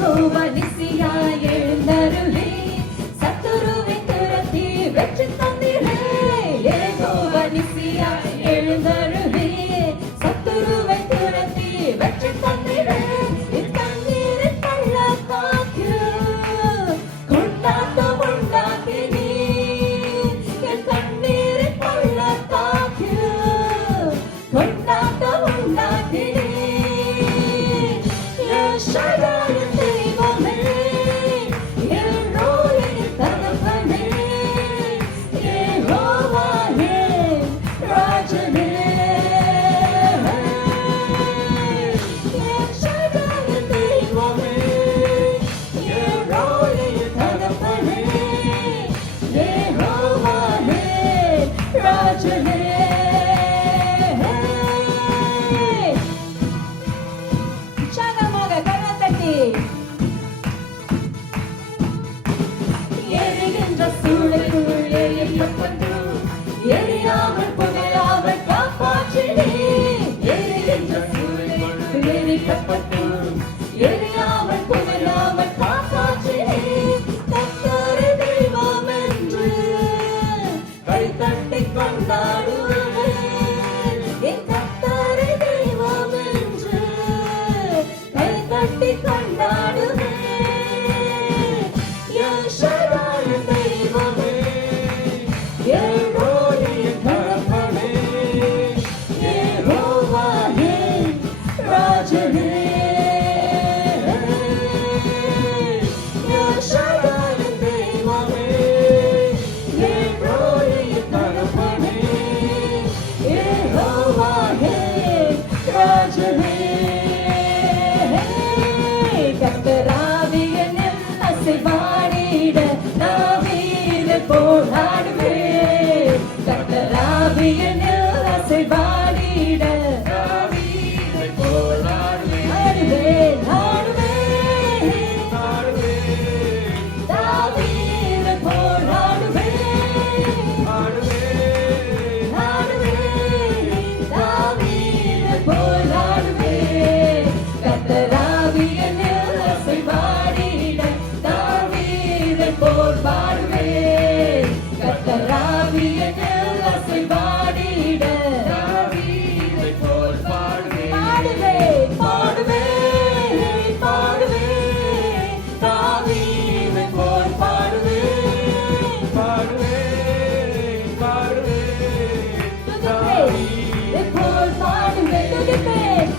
யெகோவா நிசியா எழுந்தருளி சத்துருவை துரத்தி வெற்றி தந்திரே. யெகோவா நிசியா எழுந்தருளி சத்துருவை துரத்தி வெற்றி தந்திரே. இத்தண்ணீரின் பள்ளத்தாக்கு கொண்டாட்டம் உண்டாக்கினீ. என் தண்ணீரின் பள்ளத்தாக்கு கொண்டாட்டம் உண்டாக்கினீ. என் ஷடாயின் தெய்வமே, என் ரோயின் தகப்பனே, யெகோவாவே ராஜனே. என் ஷடாயின் தெய்வமே, என் ரோயின் தகப்பனே, யெகோவாவே ராஜனே. உற்சாகமாக கரம் தட்டி எரிகின்ற சூளைக்குள் எரியப்பட்டு எரியாமல் புகையாமல் காப்பாற்றினே. எரிகின்ற சூளைக்குள் எரிக்கப்பட்டு எரியாமல் புகையாமல் காப்பாற்றினே. கர்த்தரே தெய்வம் என்று கைதட்டி கொண்டாடுவேன். என் கர்த்தரே தெய்வம் என்று கைதட்டி கொண்டாடுவேன். என் ஷடாயின் தெய்வமே, என் ரோயின் தகப்பனே, யெகோவாவே ராஜனே. என் ஷடாயின் தெய்வமே, என் ரோயின் தகப்பனே, யெகோவாவே ராஜனே. கர்த்தராவியனில் அசைவாடிட நாவீரர் போராடுவேன். கர்த்தராவியனில் அசைவாடிட நாவீரர் போராடுவேன். ஆடுவேன் ஆடுவேன் ஆடுவேன் நாவீரர் போராடுவேன். ஆடுவேன் ஆடுவேன் நாவீரர் போராடுவேன். கர்த்தராவியனில் அசைவாடிட நாவீரர் போராடுவேன். கர்த்தராவியனில் அசைவாடிட நாவீரர் போராடுவேன். பாடுவேன் பாடுவேன் பாடுவேன் நாவீரர் போராடுவேன். பாடுவேன் பாடுவேன் நாவீரர் போராடுவேன். துதிப்பேன்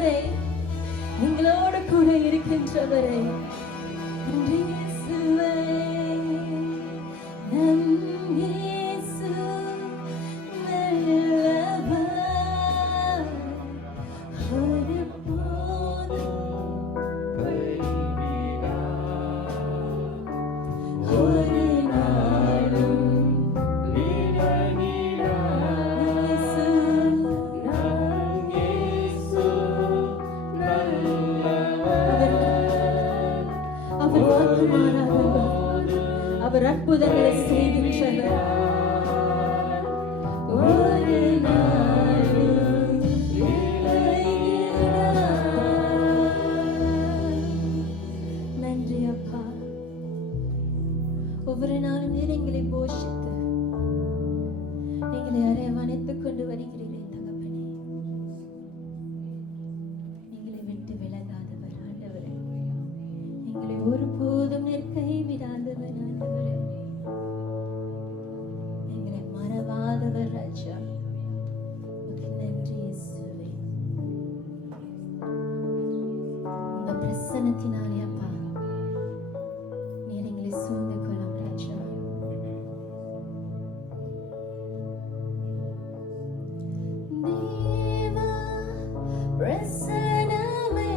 இருக்கின்றவரே, எங்களோடு கூட இருக்கின்றவரே, நன்றி இயேசுவே. நம் இயேசு நல்லவர், ஒரு நாளும் அவர் வாக்கு மாறாதவர், அவர் அற்புதங்களை செய்கின்றவர். ஒரு நாளும் நன்றி அப்பா. ஒவ்வொரு நாளும் நீர் எங்களை போஷித்து எங்களை அரவணைத்துக் கொண்டு வருகிறீரே தகப்பனே. எங்களை விட்டு விலகாதவர் ஆண்டவரே, எங்களை ஒருபோதும் நீர் கைவிடாதவர் ஆண்டவரே, எங்களை மறவாதவர் ராஜா. உமக்கு நன்றி இயேசுவே. உங்க பிரசன்னத்தினாலே அப்பா நீர் எங்களை சூழ்ந்து கொள்ளும் ராஜா. தேவா பிரசன்னமே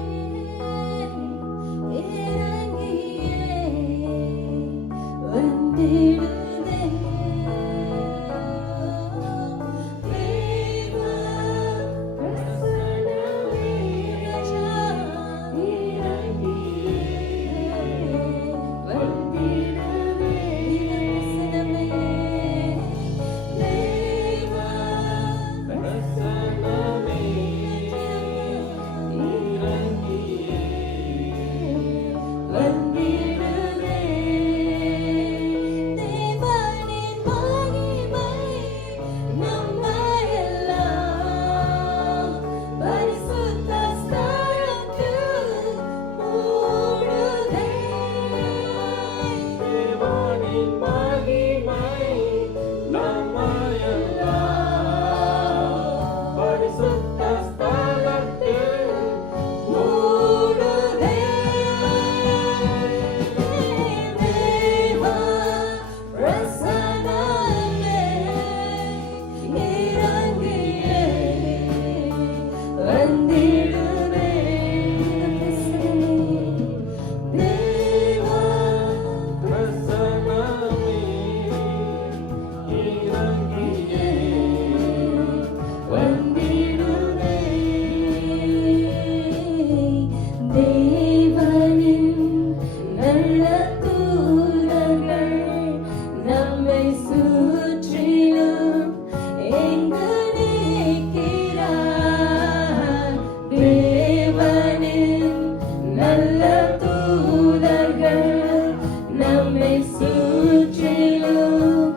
இறங்கியே வந்திடுதே. தேவா பிரசன்னமே ராஜா இறங்கியே வந்திடுதே. பிரசன்னமே தேவா வந்திடுதே. தேவனின் மகிமை நம்மையெல்லாம் பரிசுத்த ஸ்தலத்தில் மூடுதே. தேவனின் மகிமை நம்மையெல்லாம் பரிசுத்த ஸ்தலத்தில் மூடுதே. தேவா பிரசன்னமே இறங்கியே வந்திடுதே. தேவா வந்திடுதே. தேவனின் நல்ல தூதர்கள் நம்மை சுற்றிலும் எங்கு நிற்கிறார். தேவனின் நல்ல தூதர்கள் நம்மை சுற்றிலும்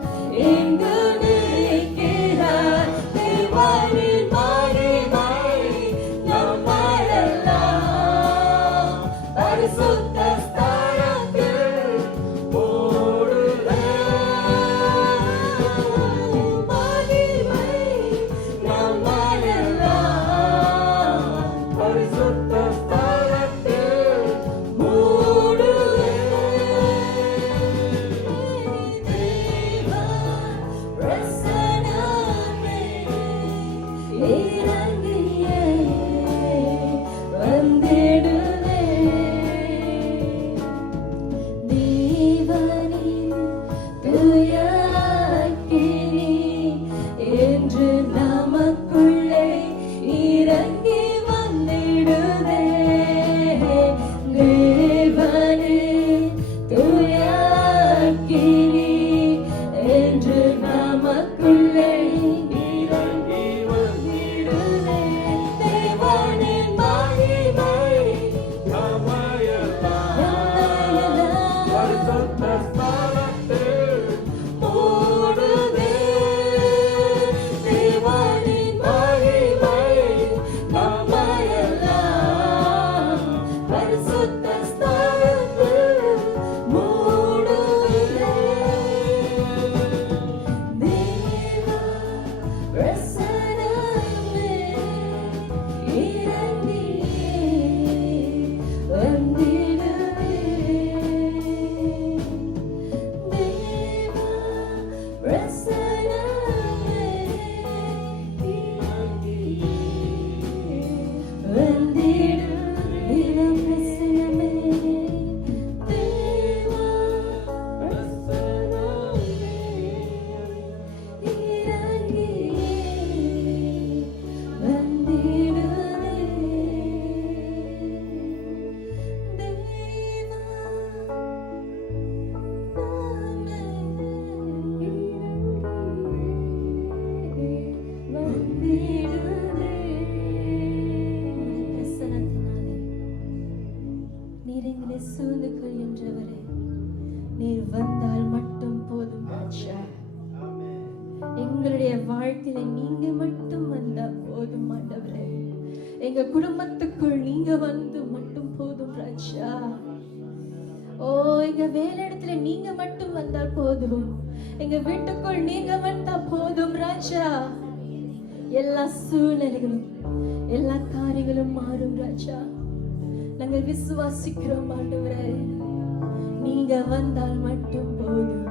எங்கு நிற்கிறார். தேவனின் மகிமை நம்மையெல்லாம் பரிசுத்த ஸ்தலத்தில் மூடுதே. மகிமை நம்மையெல்லாம் பரிசுத்த ஸ்தலத்தில் மூடுதே. தேவா பிரசன்னமே இறங்கியே வந்திடுதே. தேவனின் தூய அக்கினி என்று நமக்குள்ளே இறங்கி வந்திடுதே. தேவனின் தூய அக்கினி என்று நமக்குள்ளே இறங்கி வந்திடுதே. தேவனின் மகிமை நம்மையெல்லாம் பரிசுத்த ஸ்தலத்தில் மூடுதே. தேவனின் மகிமை நம்மையெல்லாம் பிரசனமே தேவா பிரசனமே இறங்கியே வந்திடுதே தேவா நாமே இறங்கியே வந்திடுதே பிரசனத்தினாலே நீர் எங்களை சூழ்ந்து கொள்கின்றவரே, நீர் வந்தால் மட்டும் போதும் ராஜா. எங்களுடைய வாழ்க்கையில நீங்க மட்டும் வந்தா போதும் ஆண்டவரே. எங்க குடும்பத்துக்குள் நீங்க வந்து மட்டும் போதும் ராஜா. ஓ, எங்க வேலை இடத்துல நீங்க மட்டும் வந்தால் போதும். எங்க வீட்டுக்குள் நீங்க வந்தா போதும் ராஜா. எல்லா சூழ்நிலைகளும் எல்லா காரியங்களும் மாறும் ராஜா. நாங்கள் விசுவாசிக்கிறோம் ஆண்டவரே, நீங்க வந்தால் மட்டும் போதும்.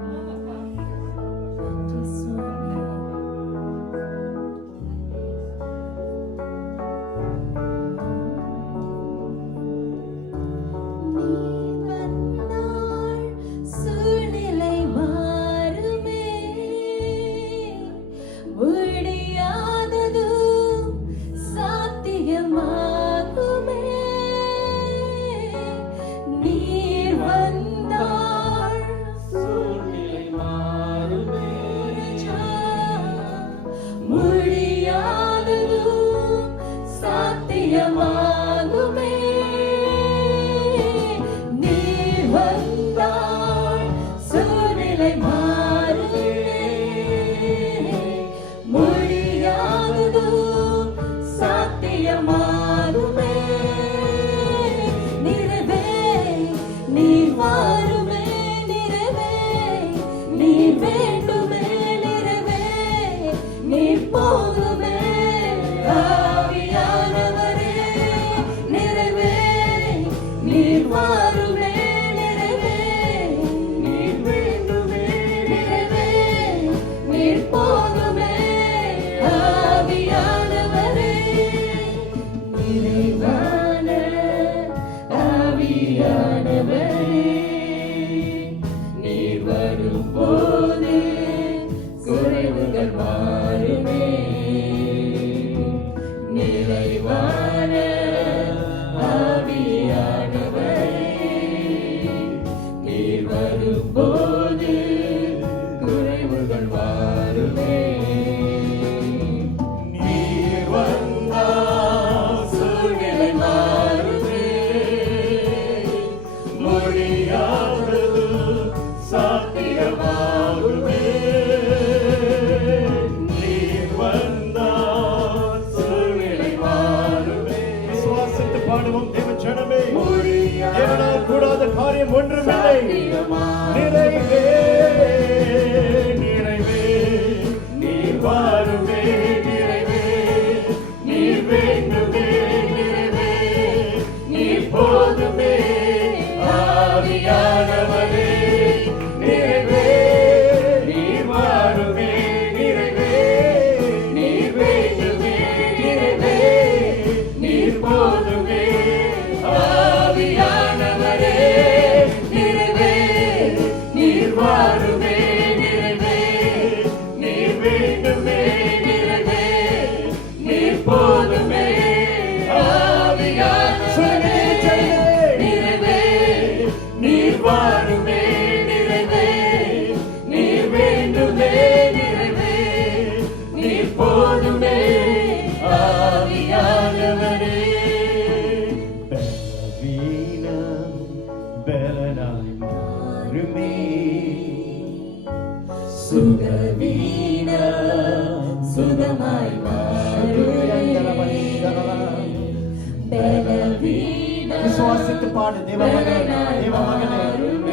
விசுவாசித்து பாடு தேவ மகனே, தேவ மகனே.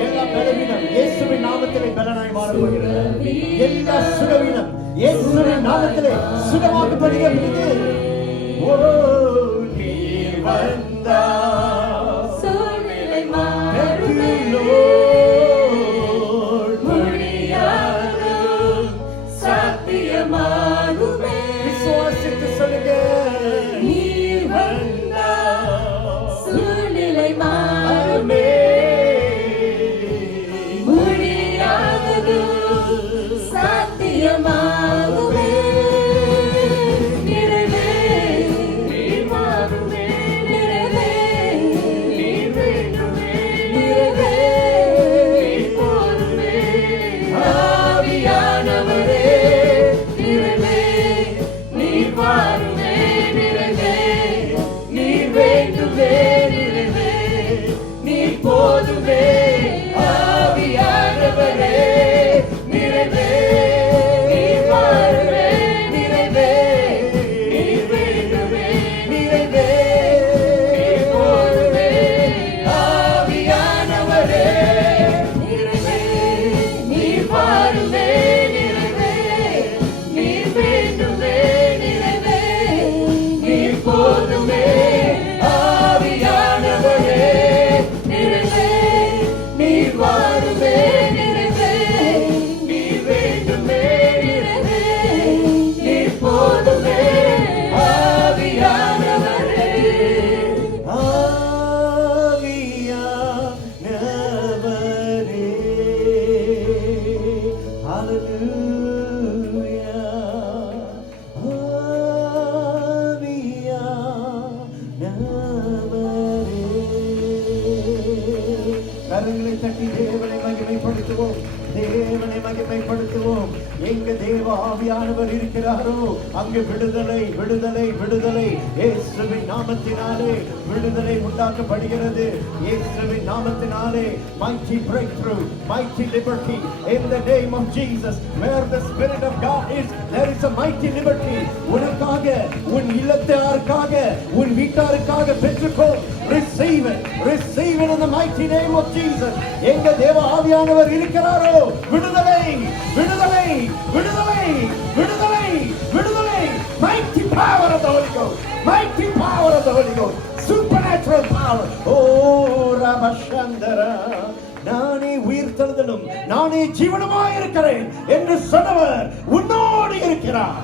எல்லா பலவீனம் இயேசுவின் நாமத்திலே பலனாய் மாறப்போகிறது. எல்லா சுகவீனம் இயேசுவின் நாமத்திலே சுகமாக்கப்படுகிறது. ஓ, நீர் வந்தார் சூழ்நிலை மாறுமே. முடியாதும் சாத்தியமாகுமே. விசுவாசித்து சொல்லுங்க, நீர் வந்தார் சூழ்நிலை கரங்களை தட்டி தேவனை மகிமைப்படுத்துவோம், தேவனை மகிமைப்படுத்துவோம். எங்க தேவ ஆவியானவர் இருக்கிறாரோ அங்கு விடுதலை, விடுதலை, விடுதலை. இயேசுவின் நாமத்தினாலே விடுதலை உண்டாக்கப்படுகிறது. இயேசுவின் நாமத்தினாலே mighty breakthrough, mighty liberty in the name of Jesus. Where the Spirit of God is, there is a mighty liberty. உனக்காக, உன் இல்லத்தாருக்காக, உன் வீட்டாருக்காக பெற்றுக்கோ. Receive it, receive it in the mighty name of Jesus. எங்க தேவ ஆவியானவர் இருக்கிறாரோ விடுதலை, விடுதலை, விடுதலை, விடுதலை, விடுதலை. Mighty power of the Holy Ghost, mighty power of the Holy Ghost, supernatural power. Oh Ramashandara, நானே உயிர்த்தெழுதலும் நானே ஜீவனுமாய் இருக்கிறேன் என்று சொன்னவர் உன்னோடு இருக்கிறார்.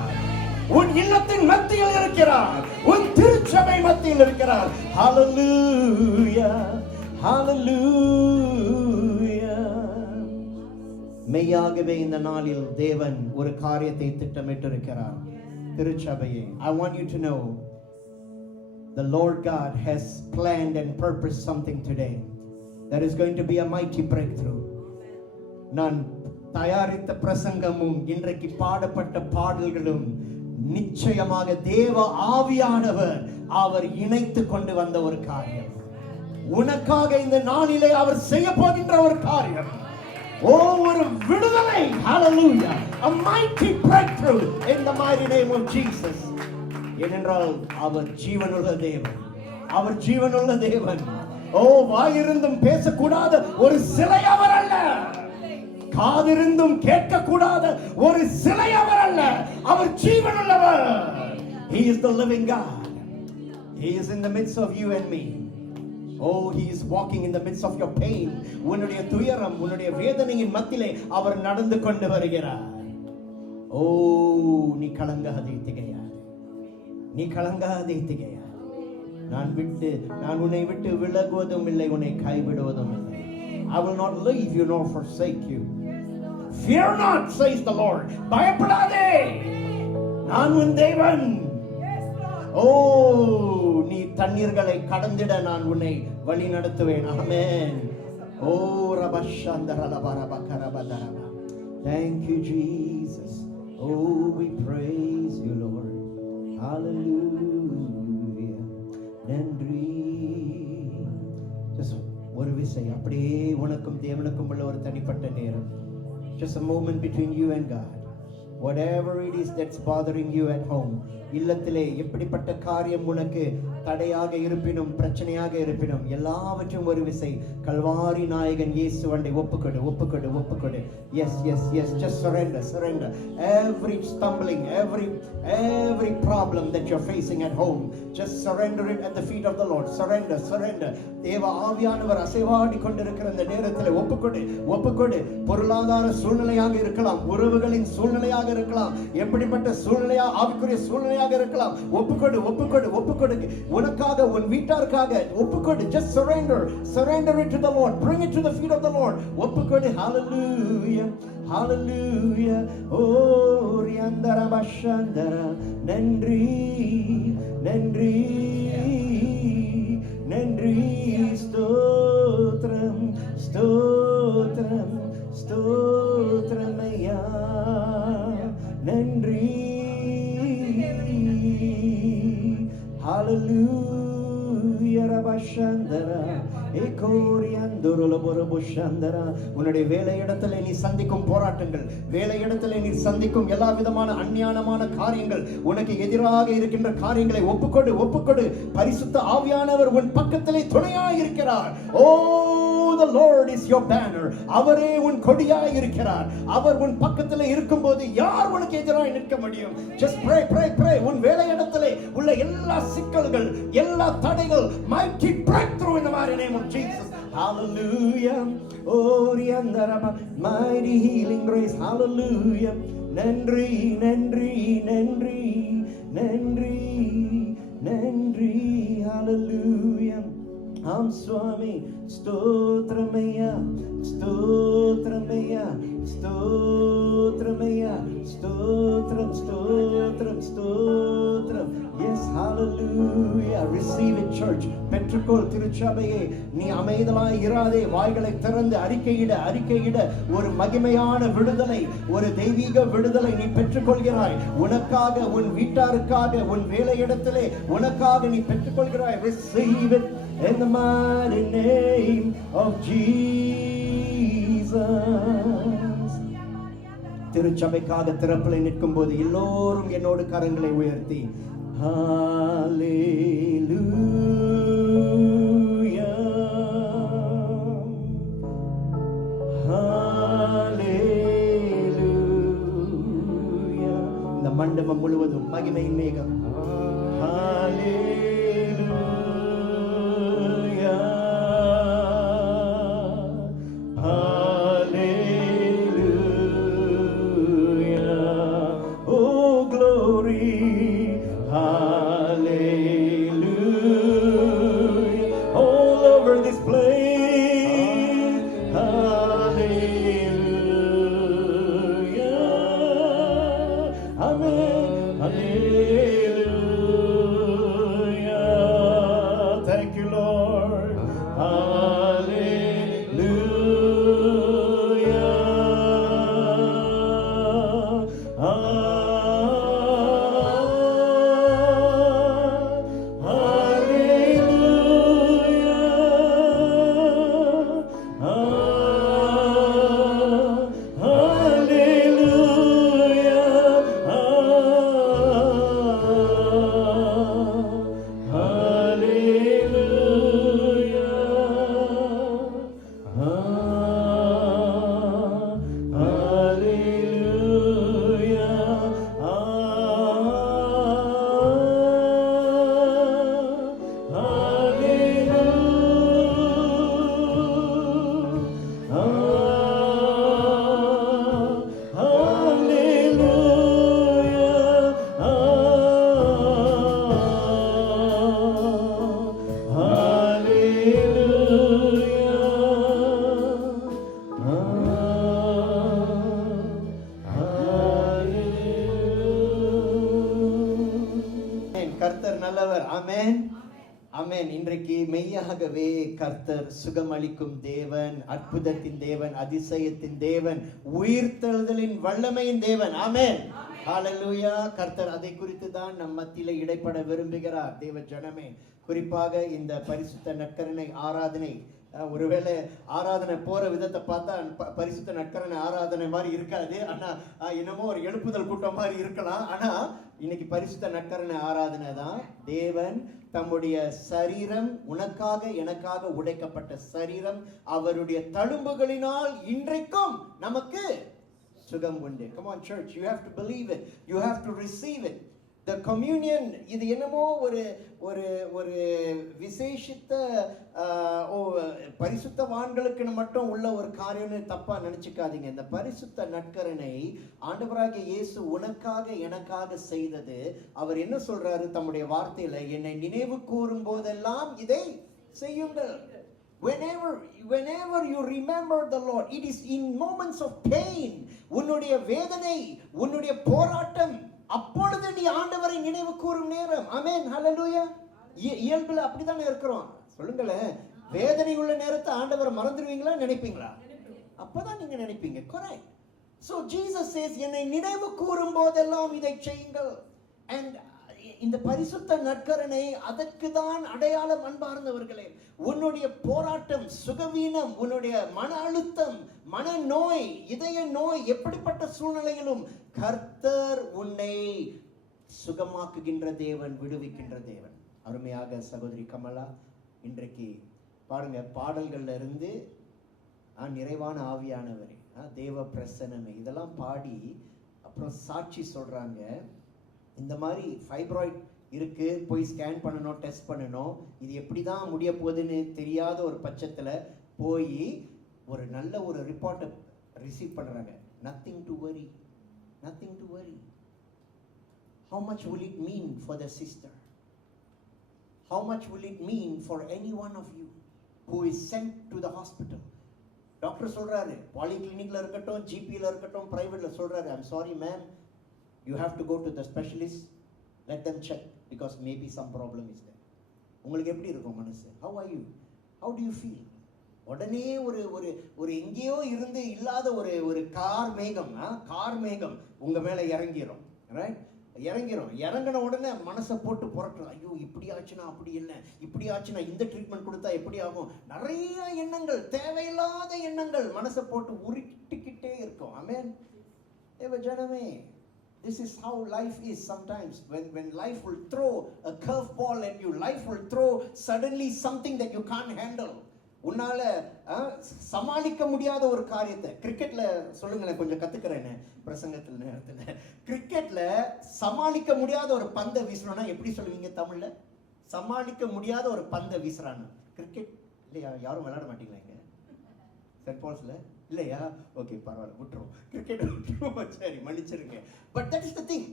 உன் இல்லத்தின் மத்தியில் இருக்கிறார், உன் திருச்சபை மத்தியில் இருக்கிறார். ஹalleluya, ஹalleluya. மெய்யாகவே இந்த நாளில் தேவன் ஒரு காரியத்தை திட்டமிட்டிருக்கிறார். திருச்சபையே, I want you to know the Lord God has planned and purposed something today. There is going to be a mighty breakthrough. நான் தயாரித்த பிரசங்கமும் இன்றைக்கு பாடப்பட்ட பாடல்களும் நிச்சயமாக தேவ ஆவியானவர் அவர் இணைத்து கொண்டு வந்த ஒரு காரியம். உனக்காக இந்த நாளிலே அவர் செய்ய போகின்ற ஒரு காரியம். ஒரு விடுதலை. Hallelujah, a mighty breakthrough in the mighty name of Jesus. ஏனென்றால் அவர் ஜீவனுள்ள தேவன், அவர் ஜீவனுள்ள தேவன். வாயிருந்தும் பேசக்கூடாத ஒரு சிலை அவர் அல்ல, காதிருந்தும் கேட்கக்கூடாத ஒரு சிலை அவர் அல்ல, அவர் ஜீவனுள்ளவர். He is the living God. He is in the midst of you and me. He is walking in the midst of your pain. உன்னுடைய துயரம், உன்னுடைய வேதனையின் மத்தியிலே அவர் நடந்து கொண்டு வருகிறார். நீ கலங்காதே திகையாதே, நீ கலங்காதே திகையாதே. நான் உன்னை விட்டு விலகுவதும் இல்லை, உன்னை கைவிடுவதும் இல்லை. I will not leave you nor forsake you. Fear not, says the Lord. பயப்படாதே, நான் உன் தேவன். நீ தண்ணீர்களை கடந்திட நான் உன்னை வழி நடத்துவேன். ஆமென். ரபஷந்தரலபரபகரபதரப. Thank you Jesus. We praise you Lord. Hallelujah. நன்றி. Just ஒரு விசை அப்படியே உனக்கும் தேவனுக்கும் உள்ள ஒரு தனிப்பட்ட நேரம். Just a moment between you and God. Whatever it is that's bothering you at home, இல்லத்திலே எப்படிப்பட்ட காரியம் உனக்கு தடையாக இருப்பினும் பிரச்சனையாக இருப்பினும் எல்லாவற்றையும் ஒரு விசை கல்வாரி நாயகன் இயேசுவண்டை ஒப்புக்கொடு, ஒப்புக்கொடு, ஒப்புக்கொடு. Yes, yes, yes, just surrender, surrender. Every stumbling, every problem that you're facing at home, just surrender it at the feet of the Lord. Surrender, surrender. தேவ ஆவியானவர் அசைவாடி கொண்டிருக்கிற இந்த நேரத்தில் ஒப்புக்கொடு, ஒப்புக்கொடு. பொருளாதார சூழ்நிலையாக இருக்கலாம், உறவுகளின் சூழ்நிலையாக இருக்கலாம், எப்படிப்பட்ட சூழ்நிலையா, ஆவிக்குரிய சூழ்நிலையாக இருக்கலாம். ஒப்புக்கொடு, ஒப்புக்கொடு, ஒப்புக்கொடு. உனக்காக, உன் வீட்டாருக்காக ஒப்புக்கொடு. Just surrender, surrender it to the Lord. Bring it to the feet of the Lord. ஒப்புக்கொடு. Hallelujah, hallelujah. ரியந்தர பஷந்தர. நன்றி, நன்றி, நன்றி. ஸ்தோத்ரம், ஸ்தோத்ரம், ஸ்தோத்ரமையா. நன்றி. Hallelujah, Rabashandara. உன்னுடைய வேலையிடத்தில் நீ சந்திக்கும் போராட்டங்கள், வேலையிடத்தில் நீ சந்திக்கும் எல்லா விதமான அந்நியானமான காரியங்கள், உனக்கு எதிராக இருக்கின்ற காரியங்களை ஒப்புக்கொடு, ஒப்புக்கொடு. பரிசுத்த ஆவியானவர் உன் பக்கத்திலே துணையாய் இருக்கிறார். The Lord is your banner. அவரே உன் கொடியாய் இருக்கிறார். அவர் உன் பக்கத்திலே இருக்கும்போது யார் உனக்கு எதிராய் நிற்க முடியும்? Just pray, pray, pray. உன் வேலையிடத்திலே உள்ள எல்லா சிக்கல்கள், எல்லா தடைகள், mighty breakthrough in the mighty name of Jesus. Hallelujah. Mighty healing grace. Hallelujah. நன்றி, நன்றி, நன்றி, நன்றி, நன்றி. Hallelujah. Swami, Stotramaya, Stotramaya, Stotramaya, Stotram, Stotram, Stotram. Yes, hallelujah. Receive it, church. பெற்றுக்கொள் திருச்சபையே. நீ அமைதலாய் இராதே. வாய்களை திறந்து அறிக்கையிட ஒரு மகிமையான விடுதலை, ஒரு தெய்வீக விடுதலை நீ பெற்றுக்கொள்கிறாய். உனக்காக, உன் வீட்டாருக்காக, உன் வேலையிடத்திலே உனக்காக நீ பெற்றுக்கொள்கிறாய். Receive it in the mighty name of Jesus. திருச்சபைக்காக திறப்பில் நிற்கும் போது எல்லோரும் என்னோடு கரங்களை உயர்த்தி Hallelujah, Hallelujah. இந்த மண்டபம் முழுவதும் மகிமையின் மேகம். Hallelujah, Hallelujah. Oh glory. Hallelujah, all over this place. Hallelujah, amen, hallelujah. Thank you, Lord. Hallelujah, கர்த்தர் நல்லவர். ஆமென், ஆமென். இன்றைக்கு மெய்யாகவே கர்த்தர் சுகமளிக்கும் தேவன், அற்புதத்தின் தேவன், அதிசயத்தின் தேவன், உயிர்த்தெழுதலின் வல்லமையின் தேவன். ஆமென், ஹalleluya. கர்த்தர் அதை குறித்து தான் நம் மத்தியிலே இடைப்பட விரும்புகிறார். தேவ ஜனமே, குறிப்பாக இந்த பரிசுத்த நற்கருணை ஆராதனை, ஒருவேளை ஆராதனை போற விதத்தை பார்த்தா பரிசுத்த நற்கருணை ஆராதனை மாதிரி இருக்காது. ஆனா என்னமோ ஒரு எழுப்புதல் கூட்டம் மாதிரி இருக்கலாம். ஆனா இன்னைக்கு பரிசுத்த நற்கருணை ஆராதனை தான். தேவன் தம்முடைய சரீரம், உனக்காக எனக்காக உடைக்கப்பட்ட சரீரம், அவருடைய தழும்புகளினால் இன்றைக்கும் நமக்கு சுகம் உண்டு. Come on church, you have to believe it, you have to receive it. The communion, இது என்னமோ ஒரு ஒரு ஒரு விசேஷித்த பரிசுத்தவான்களுக்கு மட்டும் உள்ள ஒரு காரியம்னு தப்பா நினைச்சுக்காதீங்க. இந்த பரிசுத்த நற்கருணை ஆண்டவராகிய இயேசு உனக்காக எனக்காக செய்தது. அவர் என்ன சொல்றாரு தம்முடைய வார்த்தையில, என்னை நினைவு கூறும் போதெல்லாம் இதை செய்யுங்கள். Whenever you remember the Lord, it is in moments of pain, உன்னுடைய வேதனை, உன்னுடைய போராட்டம், அப்பொழுது நீ ஆண்டவரை நினைவு கூறும் நேரம். ஆமென், ஹalleluya. இயல்புல அப்படிதானே இருக்கிறோம். சொல்லுங்களேன், வேதனை உள்ள நேரத்தை ஆண்டவரை மறந்துடுவீங்களா, நினைப்பீங்களா? அப்பதான் நீங்க நினைப்பீங்க. correct. So Jesus says, என்னை நினைவு கூறும் போதெல்லாம் இதை செய்யுங்கள். And இந்த பரிசுத்த நற்கருணை அதற்கு தான் அடையாளம். அன்பார்ந்தவர்களே, உன்னுடைய போராட்டம், சுகவீனம், உன்னுடைய மன அழுத்தம், மன நோய், இதய நோய், எப்படிப்பட்ட சூழ்நிலையிலும் கர்த்தர் உன்னை சுகமாக்குகின்ற தேவன், விடுவிக்கின்ற தேவன். அருமையாக சகோதரி கமலா இன்றைக்கு பாருங்க, பாடல்கள்ல இருந்து நிறைவான ஆவியானவரே, தேவ பிரசன்னமே, இதெல்லாம் பாடி அப்புறம் சாட்சி சொல்றாங்க. இந்த மாதிரி ஃபைப்ராய்ட் இருக்கு, போய் ஸ்கேன் பண்ணணும், டெஸ்ட் பண்ணணும், இது எப்படி தான் முடிய போகுதுன்னு தெரியாத ஒரு பட்சத்தில் போய் ஒரு நல்ல ஒரு ரிப்போர்ட்டை ரிசீவ் பண்ணுறாங்க. Nothing to worry, nothing to worry. How much will it mean for the sister? How much will it mean for any one of you who is sent to the hospital? Doctor சொல்றாரு, பாலிகிளினிக்ல இருக்கட்டும், ஜிபியில் இருக்கட்டும், பிரைவேட்ல சொல்றாரு, I'm sorry ma'am, you have to go to the specialist, let them check. because maybe some problem is there. உங்களுக்கு எப்படி இருக்கும் மனசு? How are you? How do you feel? உடனே ஒரு ஒரு ஒரு எங்கேயோ இருந்து இல்லாத ஒரு ஒரு கார் மேகம் உங்க மேல இறங்கிரும். ரைட்? இறங்கின உடனே மனசை போட்டு புரட்டும். ஐயோ இப்படி ஆச்சுன்னா அப்படி என்ன, இப்படி ஆச்சுன்னா இந்த ட்ரீட்மெண்ட் கொடுத்தா எப்படி ஆகும், நிறைய எண்ணங்கள், தேவையில்லாத எண்ணங்கள் மனசை போட்டு உருட்டிக்கிட்டே இருக்கும். ஆமென். ஜனமே, this is how life is sometimes. When life will throw a curveball at you, life will throw suddenly something that you can't handle. உன்னால சமாளிக்க முடியாத ஒரு காரியத்தை, கிரிக்கெட்ல சொல்லுங்களேன், கொஞ்சம் கத்துக்கிறேன்னு பிரசங்கத்துல நேரத்துல, கிரிக்கெட்ல சமாளிக்க முடியாத ஒரு பந்தை வீசுறானா எப்படி சொல்லுவீங்க தமிழ்ல? சமாளிக்க முடியாத ஒரு பந்தை வீசுறானா கிரிக்கெட் இல்லையா? யாரும் விளையாட மாட்டீங்களா இங்க சென்ட் பால்ஸ்ல? இல்லையா? ஓகே, பரவாயில்ல, விட்டுரும், கிரிக்கெட் விட்டுரும், சரி மன்னிச்சிருங்க. But that is the thing.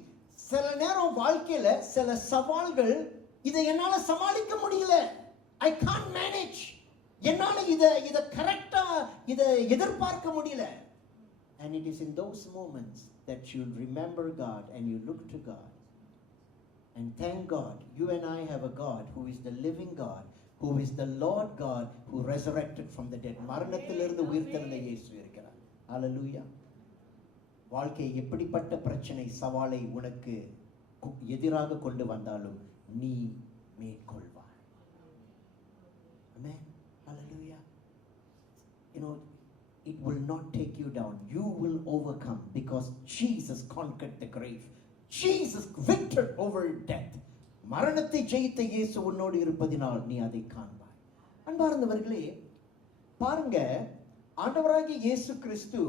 சில நேரம் வாழ்க்கையில சில சவால்கள், இதை என்னால சமாளிக்க முடியல, ஐ கான்ட் மேனேஜ், என்னால இத கரெக்ட்டா இத எதிர்பார்க்க முடியல. And it is in those moments that you remember God and you look to God and thank God. You and I have a God who is the living God, who is the Lord God who resurrected from the dead. மரணத்திலிருந்து உயிர்த்தெழுந்த இயேசு இருக்கிறார். ஹalleluya. வாழ்க்கை எப்படிப்பட்ட பிரச்சனை சவாலை உனக்கு எதிராக கொண்டு வந்தாலும் நீ மேற்கொள்வாய். Amen. Hallelujah. You know, it will not take you down. You will overcome because Jesus conquered the grave. Jesus victored over death. மரணத்தை ஜெயித்த இயேசு உன்னோடு இருப்பதினால் நீ அதை காண்பாய். அன்பார்ந்தவர்களே, பாருங்க, ஆண்டவராகிய இயேசு கிறிஸ்து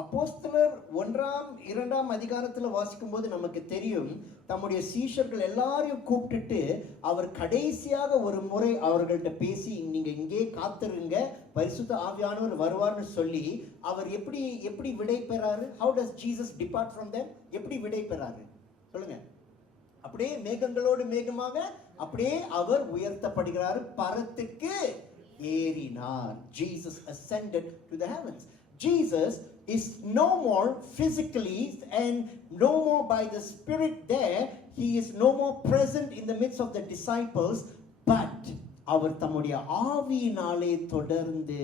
அப்போஸ்தலர் 1-2 அதிகாரத்துல வாசிக்கும் போது நமக்கு தெரியும், தம்முடைய சீஷர்கள் எல்லாரையும் கூப்பிட்டுட்டு அவர் கடைசியாக ஒரு முறை அவர்கள்ட்ட பேசி, நீங்க இங்கே காத்திருங்க, பரிசுத்த ஆவியானவர் வருவார்னு சொல்லி அவர் எப்படி விடை பெறாரு? How does Jesus depart from them? எப்படி விடை பெறாரு சொல்லுங்க? அப்படியே மேகங்களோடு மேகமாக அப்படியே அவர் உயர்த்தப்படுகிறார், பரத்துக்கு ஏறினார். Jesus ascended to the heavens. Jesus is no more physically and no more by the Spirit there. He is no more present in the midst of the disciples, but அவர் தம்முடைய ஆவியினாலே தொடர்ந்து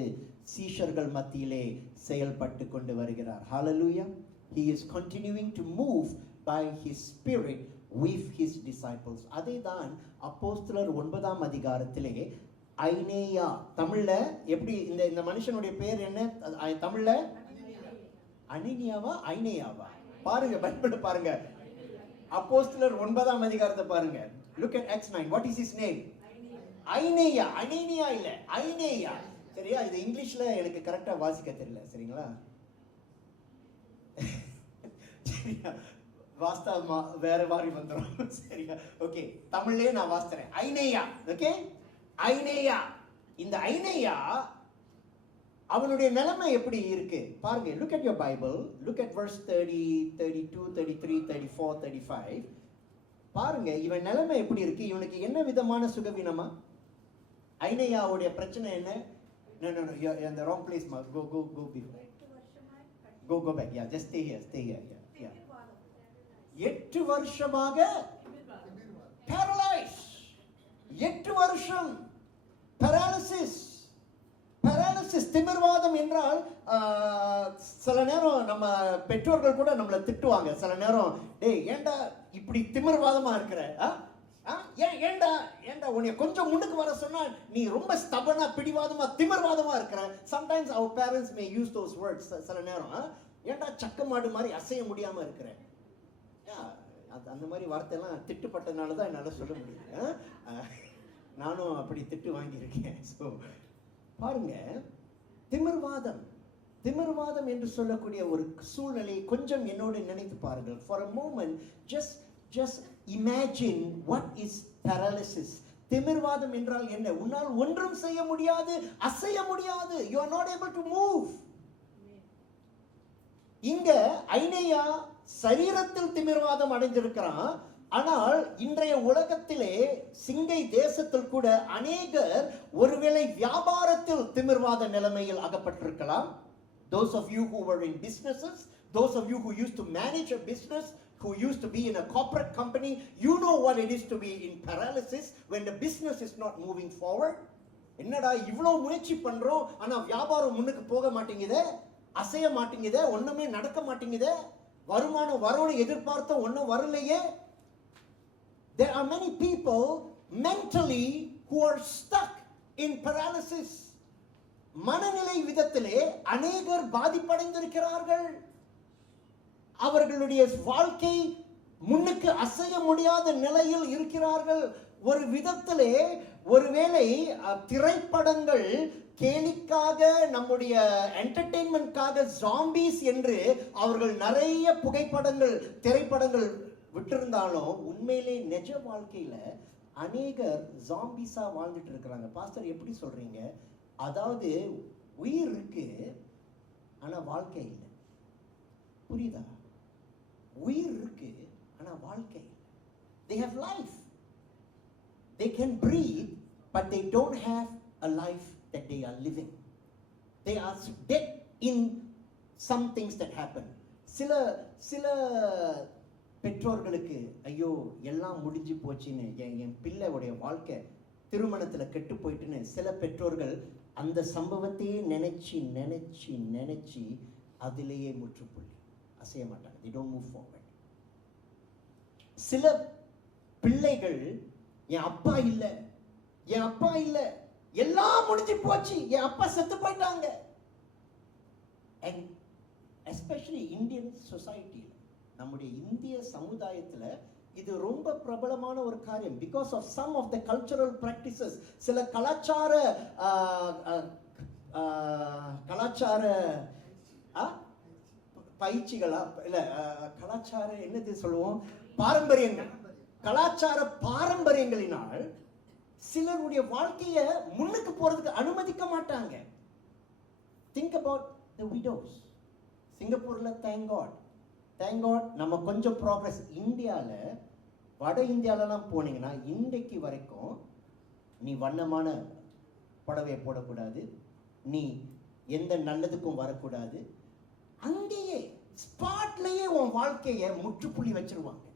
சீஷர்கள் மத்தியிலே செயல்பட்டு கொண்டு வருகிறார். Hallelujah. He is continuing to move by his Spirit with his disciples. அதேதான் அப்போஸ்தலர் 9 அதிகாரத்திலே ஐனேயா, தமிழ்ல எப்படி இந்த மனுஷனுடைய பேர் என்ன தமிழ்ல? அனனியாவா ஐனேயாவா? பாருங்க, பைபிள் பாருங்க, அப்போஸ்தலர் 9 அதிகாரத்தை பாருங்க. Look at Acts 9. What is his name? ஐனேயா. அனனியா இல்ல, ஐனேயா. சரியா? இது இங்கிலீஷ்ல எனக்கு கரெக்டா வாசிக்க தெரியல. சரிங்களா? சரியா? வாஸ்தா வேற மாதிரி வந்துரும். சரியா? ஓகே, தமிழ்லயே நான் வாசிக்கிறேன். ஐனேயா. ஓகே, ஐனேயா. இந்த ஐனேயா அவனுடைய நிலைமை எப்படி இருக்கு பாருங்க. look at your Bible, look at verse 30, 32, 33, 34, 35. பாருங்க இவன் நிலைமை எப்படி இருக்கு, இவனுக்கு என்ன விதமான சுகவீனமா? ஐனேயாவுடைய பிரச்சனை என்ன? no you're in the wrong place ma. go before, go back. Yeah, just stay here. Yeah. 8 வருஷமாக paralyzed. 8 வருஷம் paralysis. திமிர்வாதம் என்றால் சில நேரம் நம்ம பெற்றோர்கள் கூட நம்மளை திட்டுவாங்க. சில நேரம், டேய் ஏண்டா இப்படி திமிர்வாதமா இருக்கிற, ஏண்டா உன்னை கொஞ்சம் முன்னுக்கு வர சொன்னா நீ ரொம்ப ஸ்டபனா பிடிவாதமா திமிர்வாதமா இருக்கிற. Sometimes our parents may use those words. சில நேரம், ஏண்டா சக்க மாடு மாதிரி அசைய முடியாம இருக்கிற. அந்த மாதிரி வார்த்தையெல்லாம் திட்டுப்பட்டனால தான் என்னால சொல்ல முடியும். நானும் அப்படி திட்டு வாங்கியிருக்கேன். ஸோ பாருங்க, திமிர்வாதம் என்று சொல்லக்கூடிய ஒரு சூழ்நிலையை கொஞ்சம் என்னோடு நினைத்து பாருங்கள். For a moment, just imagine what is paralysis. திமிர்வாதம் என்றால் என்ன? உன்னால் ஒன்றும் செய்ய முடியாது, அசைய முடியாது. You are not able to move. இங்க ஐனேயா சரீரத்தில் திமிர்வாதம் அடைஞ்சிருக்கிறான். ஆனால் இன்றைய உலகத்திலே சிங்கை தேசத்தில் கூட அநேகர் ஒருவேளை வியாபாரத்தில் திமிர்வாத நிலைமையில் அகப்பட்டிருக்கலாம். Those of you who were in businesses, those of you who used to manage a business, who used to be in a corporate company, you know what it is to be in paralysis when the business is not moving forward. என்னடா இவ்வளோ முயற்சி பண்றோம் ஆனா வியாபாரம் முன்னுக்கு போக மாட்டேங்குதே, அசைய மாட்டேங்குதே, ஒண்ணுமே நடக்க மாட்டேங்குதே, வருமானம் வரணும் எதிர்பார்த்த ஒன்றும் வரலையே. There are many people mentally who are stuck in paralysis. மனநிலை விதத்திலே அநேகர் பாதிப்படைந்திருக்கிறார்கள். அவர்களுடைய வாழ்க்கை முன்னுக்கு அசைய முடியாத நிலையில் இருக்கிறார்கள். ஒரு விதத்திலே ஒருவேளை திரைப்படங்கள் கேலிக்காக நம்முடைய என்டர்டெயின்மெண்ட்காக ஜாம்பிஸ் என்று அவர்கள் நிறைய புகைப்படங்கள் திரைப்படங்கள் விட்டிருந்தாலும் உண்மையிலே நிஜ வாழ்க்கையில அநேகர் ஜாம்பிஸா வாழ்ந்துட்டு இருக்கிறாங்க. பாஸ்டர் எப்படி சொல்றீங்க? அதாவது உயிர் இருக்கு ஆனா வாழ்க்கை இல்லை. புரியுதா? உயிர் இருக்கு ஆனா வாழ்க்கை இல்லை. They have life. They can breathe but they don't have a life that they are living. They are dead in some things that happen. சில பெற்றோர்களுக்கு ஐயோ எல்லாம் முடிஞ்சு போச்சுன்னு என் பிள்ளையுடைய வாழ்க்கை திருமணத்துல கெட்டு போயிட்டுன்னு சில பெற்றோர்கள் அந்த சம்பவத்தையே நினைச்சு நினைச்சு நினைச்சு அதிலேயே முற்றுப்புள்ளி அசைய மாட்டாங்க. They don't move forward. சில பிள்ளைகள் என் அப்பா இல்ல எல்லாம் முடிஞ்சு போச்சு, என் அப்பா செத்து போயிட்டாங்க. And especially Indian society, நம்முடைய இந்திய சமுதாயத்துல இது ரொம்ப பிரபலமான ஒரு காரியம். Because of some of the cultural practices, சில கலாச்சார பயிற்சிகளா இல்ல கலாச்சார என்னது சொல்லுவோம், பாரம்பரியங்கள், கலாச்சார பாரம்பரியங்களினால் சிலருடைய வாழ்க்கைய முன்னுக்கு போறதுக்கு அனுமதிக்க மாட்டாங்க. Think about the widows. சிங்கப்பூர்ல thank God நம்ம கொஞ்சம் ப்ராக்ரஸ். இந்தியால வட இந்தியாலலாம் போனீங்கன்னா இன்றைக்கு வரைக்கும் நீ வண்ணமான புடவையை போடக்கூடாது, நீ எந்த நல்லதுக்கும் வரக்கூடாது. அங்கேயே ஸ்பாட்லயே உன் வாழ்க்கைய முற்றுப்புள்ளி வச்சிருவாங்க.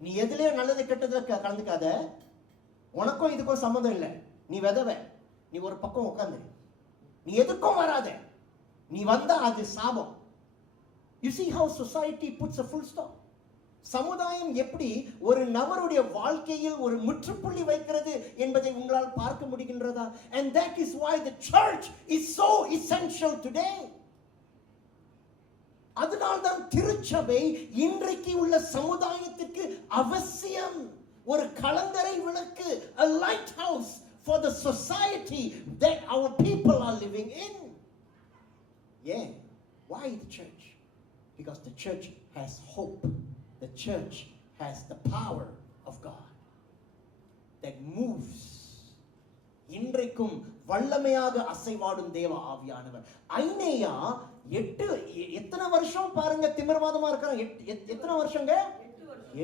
நீ எதுலயே நல்லது கெட்டதுல கலந்துக்காத, உனக்கும் இதுக்கும் சம்மந்தம் இல்லை, நீ விதவை, நீ ஒரு பக்கம் உட்காந்து, நீ எதுக்கும் வராத, நீ வந்தா அது சாபம். You see how society puts a full stop. சமுதாயம் எப்படி ஒரு நபருடைய வாழ்க்கையில் ஒரு முற்றுப்புள்ளி வைக்கிறது என்பதை உங்களால் பார்க்க முடிகின்றதா? And that is why the church is so essential today. அதனால்தான் திருச்சபை இன்றைக்கு உள்ள சமுதாயத்துக்கு அவசியம். ஒரு கலங்கரை விளக்கு, a lighthouse for the society that our people are living in. Yeah. Why the church? Because the church has hope. The church has the power of God that moves. இன்றைக்கும் வல்லமையாக அசைவாடும் தேவ ஆவியானவர். ஐனேயா எத்தனை வருஷம் பாருங்க திமிர்வாதமா இருக்கிறான். எத்தனை வருஷங்க?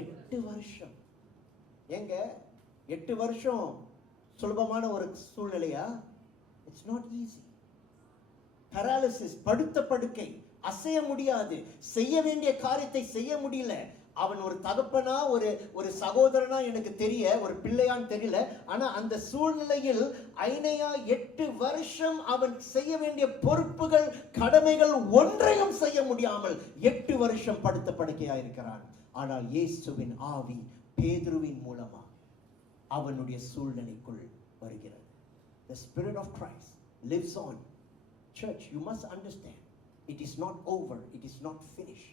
8 வருஷம். ஏங்க 8 வருஷம் சுலபமான ஒரு சூழ்நிலையா? It's not easy. Paralysis, படுத்த படுக்கை, அசைய முடியாது, செய்ய வேண்டிய காரியத்தை செய்ய முடியல. அவன் ஒரு தகப்பனா ஒரு சகோதரனா எனக்கு தெரிய, ஒரு பிள்ளையான்னு தெரியல. ஆனா அந்த சூழ்நிலையில் ஐனேயா 8 வருஷம் அவன் செய்ய வேண்டிய பொறுப்புகள், கடமைகள் ஒன்றையும் செய்ய முடியாமல் 8 வருஷம் படுத்த படுக்கையா இருக்கிறான். ஆனால் இயேசுவின் ஆவி பேதுருவின் மூலமா அவனுடைய சூழ்நிலைக்குள் வருகிறது. The Spirit of Christ lives on. Church, you must understand, it is not over, it is not finished.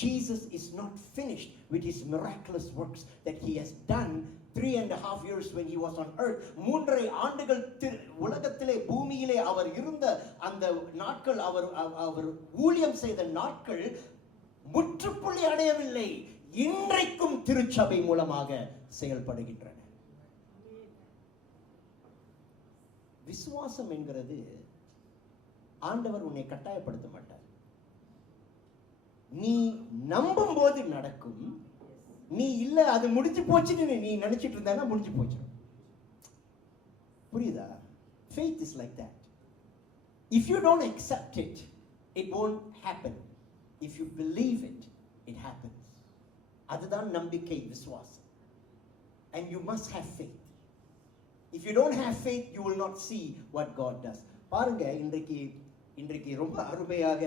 Jesus is not finished with his miraculous works that he has done 3.5 years when he was on earth. 3.5 ஆண்டுகள் உலகத்திலே பூமியிலே அவர் இருந்த அந்த நாட்கள், அவர் ஊழியம் செய்த நாட்கள் முற்றுப்புள்ளி அடையவில்லை. இன்றைக்கும் திருச்சபை மூலமாக செயல்படுகின்றன. விசுவாசம் என்கிறது ஆண்டவர் உன்னை கட்டாயப்படுத்த மாட்டார். நீ நம்பும் போது நடக்கும். நீ இல்ல அது முடிஞ்சு போச்சுன்னு நீ நினைச்சிட்டு இருந்தா முடிஞ்சு போச்சு. புரியுதா? Faith is like that. If you don't accept it, it won't happen. If you believe it, it happens. அதுதான் நம்பிக்கை, விசுவாசம். And you must have faith. If you don't have faith, you will not see what God does. பாருங்க, இன்றைக்கு ரொம்ப அருமையாக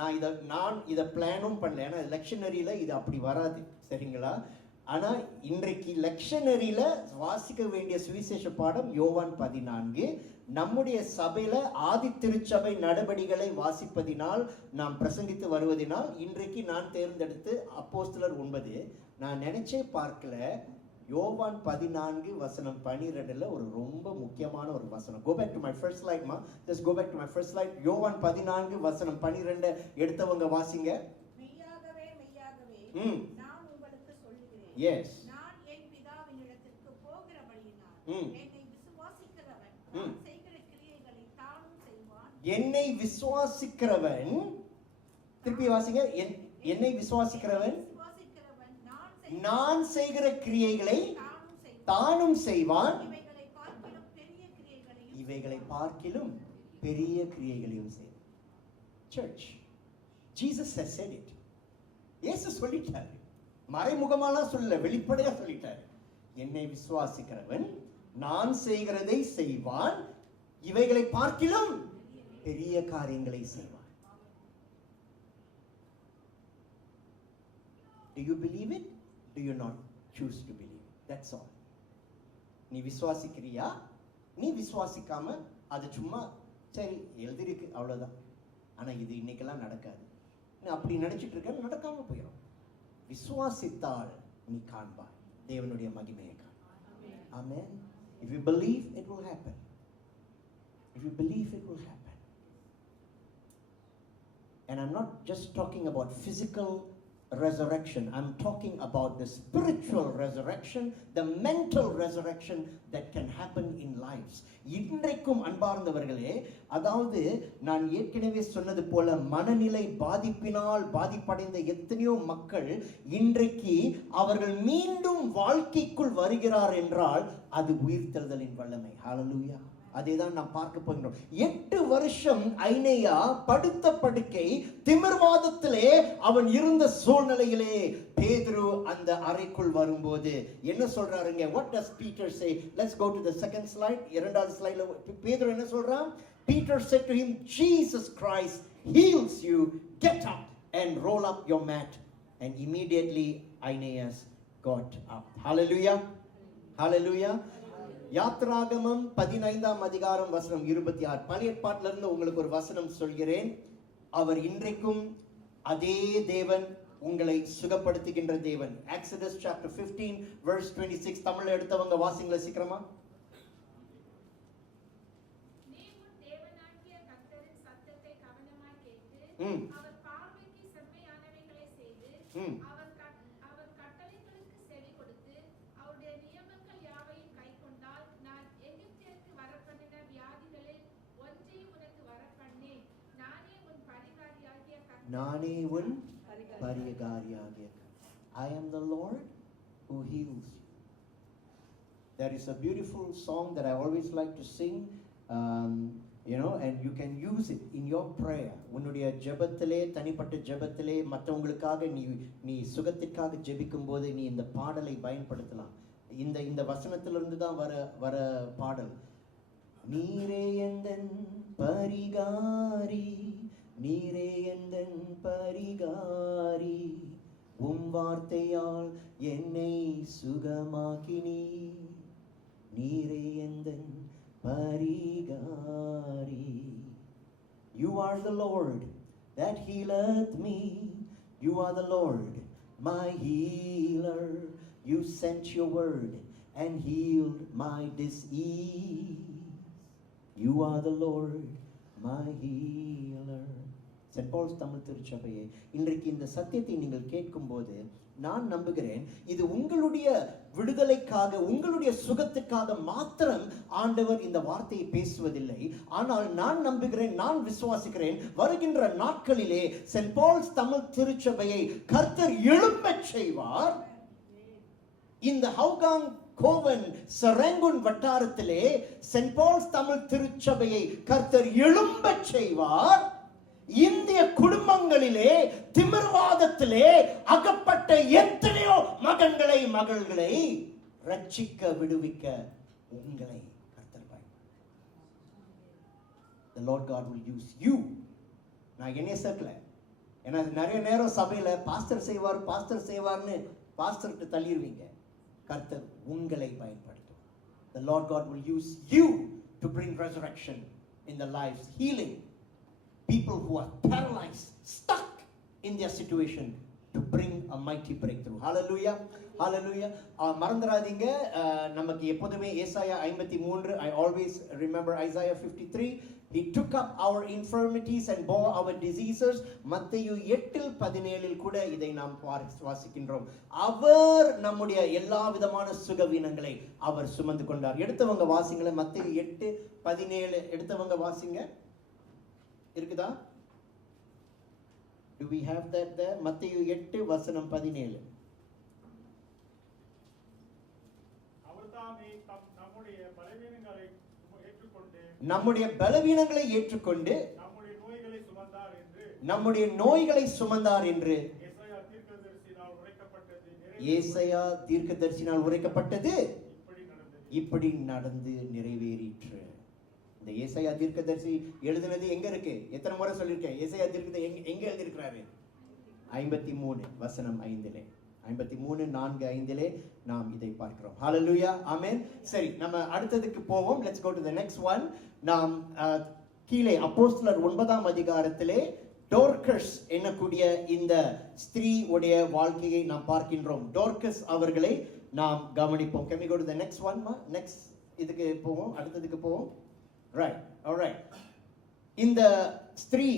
நான் இத பிளானும் பண்ணல. ஏன்னா லெக்ஷனரியில இது அப்படி வராது, சரிங்களா? ஆனா இன்றைக்கு லெக்ஷனரியில வாசிக்க வேண்டிய சுவிசேஷ பாடம் யோவான் 14. நம்முடைய சபையில ஆதி திருச்சபை நடபடிகளை வாசிப்பதினால், நாம் பிரசங்கித்து வருவதினால், இன்றைக்கு நான் தேர்ந்தெடுத்து அப்போஸ்தலர் 9. நான் நினைச்சே பார்க்கல, யோவான் 14 வசனம் 12ல ஒரு ரொம்ப முக்கியமான ஒரு வசனம். Go back to my first slide, ma. Just go back to my first slide. யோவான் 14 வசனம் 12 எடுத்தவங்க வாசிங்க. மெய்யாகவே நான் உங்களுக்கு சொல்கிறேன். Yes. நான் என் பிதாவினிடத்திற்கு போகிறபடியினால் என்னை விசுவாசிக்கிறவன் நான் செய்கிற கிரியைகளை தானும் செய்வான். என்னை விசுவாசிக்கிறவன், திருப்பி வாசிங்க. என்னை விசுவாசிக்கிறவன் நான் செய்கிற கிரியைகளை தானும் செய்வான். இவைகளை பார்க்கிலும் பெரிய கிரியைகளையும் செய்வான். Church, Jesus has said it. இயேசு சொல்லிட்டாரு. மறைமுகமாலாம் சொல்லல, வெளிப்படையா சொல்லிட்டாரு. என்னை விசுவாசிக்கிறவன் நான் செய்கிறதை செய்வான், இவைகளை பார்க்கிலும் பெரிய காரியங்களை செய்வான். Do you believe it? Do you not choose to believe? That's all. நீ விசுவாசிக்கிறியா? நீ விசுவாசிக்காம அது சும்மா சரி எழுதிருக்கு அவ்வளவுதான். ஆனா இது இன்னைக்கெல்லாம் நடக்காது. நீ அப்படி நினைச்சிட்டு இருக்க, நடக்காம போயிடும். விசுவாசித்தால் நீ காண்பாய், தேவனுடைய மகிமையை காண்பாய். Amen. If you believe, it will happen. If you believe, it will happen. And I'm not just talking about physical resurrection. I'm talking about the spiritual resurrection, the mental resurrection that can happen in lives. இன்றைக்கும் அன்பார்ந்தவர்களே, அதாவது நான் ஏற்கனவே சொன்னது போல மனநிலை பாதிப்பினால் பாதிப்படைந்த எத்தனையோ மக்கள் இன்றைக்கு அவர்கள் மீண்டும் வாழ்க்கைக்குள் வருகிறார் என்றால் அது உயிர்த்தெழுதலின் வல்லமை. ஹல்லேலூயா. அதேதான் நாம் பார்க்க போகிறோம். 8 வருஷம் ஐனேயா படுத்த படுக்கை திமிர்வாதத்திலே அவன் இருந்த சூழ்நிலையிலே பேதுரு அந்த அறைக்குள் வரும்போது என்ன சொல்றாருங்க? What does Peter say? Let's go to the second slide. இரண்டாவது ஸ்லைட்ல பேதுரு என்ன சொல்றான்? Peter said to him, Jesus Christ heals you. Get up and roll up your mat. And immediately Aeneas got up. Hallelujah. Hallelujah. யாத்ராகமம் 15ஆம் அதிகாரம் வசனம் 26. பழைய ஏற்பாட்டில இருந்து உங்களுக்கு ஒரு வசனம் சொல்கிறேன். அவர் இன்றைக்கும் அதே தேவன், உங்களை சுகப்படுத்துகின்ற தேவன். Exodus chapter 15 verse 26. தமிழ்ல எடுத்தவங்க வாசிங்களா சீக்கிரமா. நீ உன் தேவனாகிய கர்த்தரின் சத்தத்தை கவனமாய் கேட்டு அவர் பார்வைக்கு செம்மையானவைகளை செய்து அவர் கட்டளைகளுக்கு செவி கொடுத்து அவருடைய நியமங்கள் யாவையும் கைக்கொண்டால் நான் எகிப்திற்கு வரப்பண்ணின வியாதிகளில் ஒன்றையும் உனக்கு வரப்பண்ணேன். நானே உன் பரிகாரியாகிய I am the Lord who heals you. There is a beautiful song that I always like to sing, and you can use it in your prayer. உன்னுடைய ஜெபத்திலே, தனிப்பட்ட ஜெபத்திலே, மற்றவங்களுக்காக நீ சுகத்திற்காக ஜெபிக்கும் போது நீ இந்த பாடலை பயன்படுத்தலாம். இந்த வசனத்திலிருந்து தான் வர பாடல். நீரே எந்தன் பரிகாரி, நீரே எந்தன் பரிகாரி, உம் வார்த்தையால் என்னை சுகமாக்கினீ, நீரே எந்தன் பரிகாரி. You are the Lord that healeth me. You are the Lord, my healer. You sent your word and healed my disease. You are the Lord, my healer. Saint Paul's Tamil திருச்சபையே, இன்றைக்கு இந்த சத்தியத்தை நீங்கள் கேட்கும்போது நான் நம்புகிறேன் இது உங்களுடைய விடுதலைக்காக, உங்களுடைய சுகத்துக்காக மாத்திரம் ஆண்டவர் இந்த வார்த்தையை பேசுவதில்லை. ஆனால் நான் நம்புகிறேன், நான் விசுவாசிக்கிறேன், வருகின்ற நாட்களிலே சென்ட் பால்ஸ் தமிழ் திருச்சபையை கர்த்தர் எழும்பச் செய்வார். இந்த ஹவுகாங் கோவன் சரங்குன் வட்டாரத்திலே சென்ட் பால்ஸ் தமிழ் திருச்சபையை கர்த்தர் எழும்பச் செய்வார். இந்திய குடும்பங்களிலே திமிர்வாதத்திலே அகப்பட்ட எத்தனையோ மகன்களை மகள்களை ரட்சிக்க விடுவிக்க உங்களை கர்த்தர் பயன்படுத்துவார். The Lord God will use you. நான் என்னைய சேர்க்கல, ஏன்னா நிறைய நேரம் சபையில பாஸ்டர் செய்வார்னு பாஸ்டர்கிட்ட தள்ளிடுவீங்க. கர்த்தர் உங்களை பயன்படுத்துவார். The Lord God will use you to bring resurrection in the lives, healing people who are paralyzed, stuck in their situation, to bring a mighty breakthrough. Hallelujah, hallelujah. மறந்துடாதீங்க, நமக்கு எப்போதுமே ஏசாயா 53, I always remember Isaiah 53. He took up our infirmities and bore our diseases. மத்தேயு 8:17 கூட இதை நாம் வாசிக்கின்றோம். அவர் நம்முடைய எல்லா விதமான சுகவீனங்களை அவர் சுமந்து கொண்டார். எடுத்தவங்க வாசிங்களே, மத்தேயு 8:17 எடுத்தவங்க வாசிங்க. இருக்குதா? Do we have that there? மத்தேயு 8:17. நம்முடைய பலவீனங்களை ஏற்றுக்கொண்டு நம்முடைய நோய்களை சுமந்தார் என்று ஏசாயா தீர்க்கதரிசியினால் உரைக்கப்பட்டது இப்படி நடந்து நிறைவேறிற்று. இந்த ஏசாயா தீர்க்கதரிசி எழுதினது எங்க இருக்கு? எத்தனை முறை சொல்லியிருக்கேன்? ஏசாயா தீர்க்கதரிசி எங்க எழுதியிருக்கிறாரு? 53:5. 53:4-5 நாம் இதை பார்க்கிறோம். ஹalleluya, ஆமென். சரி, நம்ம அடுத்ததுக்கு போவோம். Let's go to the next one. நாம் கீழே அப்போஸ்தலர் 9ஆம் அதிகாரத்திலே டோர்கஸ் என்னக்கூடிய இந்த ஸ்திரீ உடைய வாழ்க்கையை நாம் பார்க்கின்றோம். டோர்கஸ் அவர்களை நாம் கவனிப்போம். Can we go to the next one? Next இதுக்கு போவோம், அடுத்ததுக்கு போவோம். Right, all right. இந்த ஸ்திரீ,